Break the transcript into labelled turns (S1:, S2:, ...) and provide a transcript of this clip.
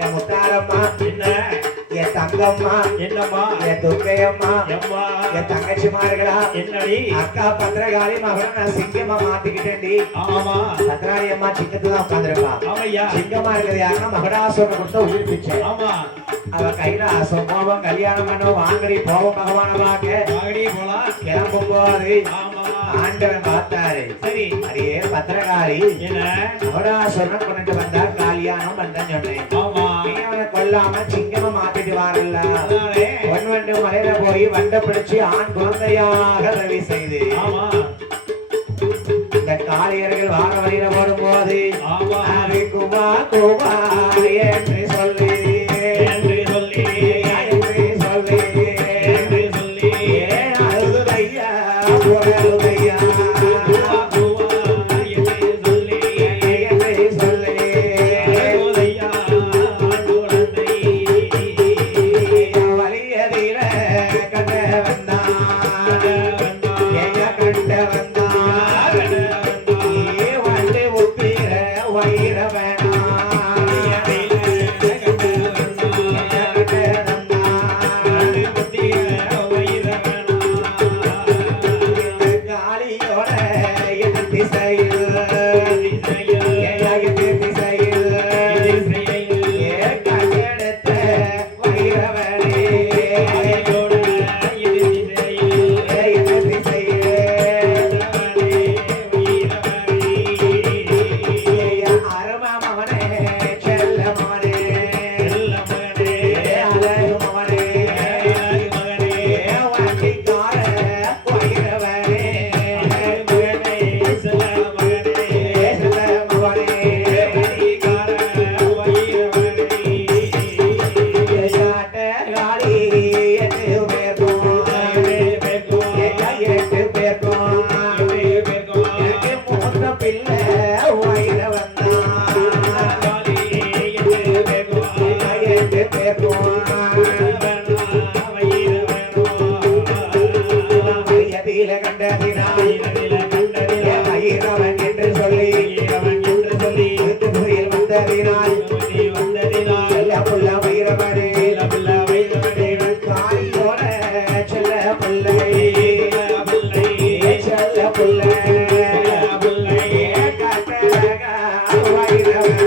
S1: என் முத்தாரம்மா
S2: என்ன?
S1: என் தங்கம்மா
S2: என்னம்மா?
S1: என் துர்க்கையம்மா
S2: எம்மா?
S1: என் தங்கச்சிமார்களா?
S2: என்னடி?
S1: அக்கா பத்திரகாளி மகனை நான் சிங்கமா மாத்திக்கிட்டேன்டி.
S2: ஆமா.
S1: பத்திராளி அம்மா சிங்கத்துல தான் உட்காந்துருப்பா
S2: ஆமையா?
S1: சிங்கமா இருக்கிறது யாருன்னா மகடாசுரனை கொடுத்த உயிர் பிச்சை.
S2: ஆமா.
S1: அவ கையில சம்பவம் கல்யாணம் பண்ணும் வாங்கடி போவோம் பகவான பார்க்க.
S2: வாங்கடி போலாம்.
S1: கிளம்பும் போது
S2: ஆமாமா
S1: ஆண்டவன் பார்த்தாரு.
S2: சரி
S1: பத்திரகாளி?
S2: என்ன?
S1: மகடாசுரனை கொண்டுட்டு வந்தா கல்யாணம் பண்ண சொன்னேன். அவனை கொல்லாம சிங்கமா மாத்திட்டு வாரல்ல. வண்டு மலையில போய் வண்டை பிடிச்சு ஆண் குழந்தையாக ரவி செய்து.
S2: ஆமா.
S1: இந்த காளியர்கள் வார வழியில போடும்போது
S2: ஆமா.
S1: ஹரி குமா குமா என்று
S2: Rodeo de
S1: Llanos கண்டதினால்
S2: என்று சொல்லி
S1: புயல் வந்ததினால் Baby,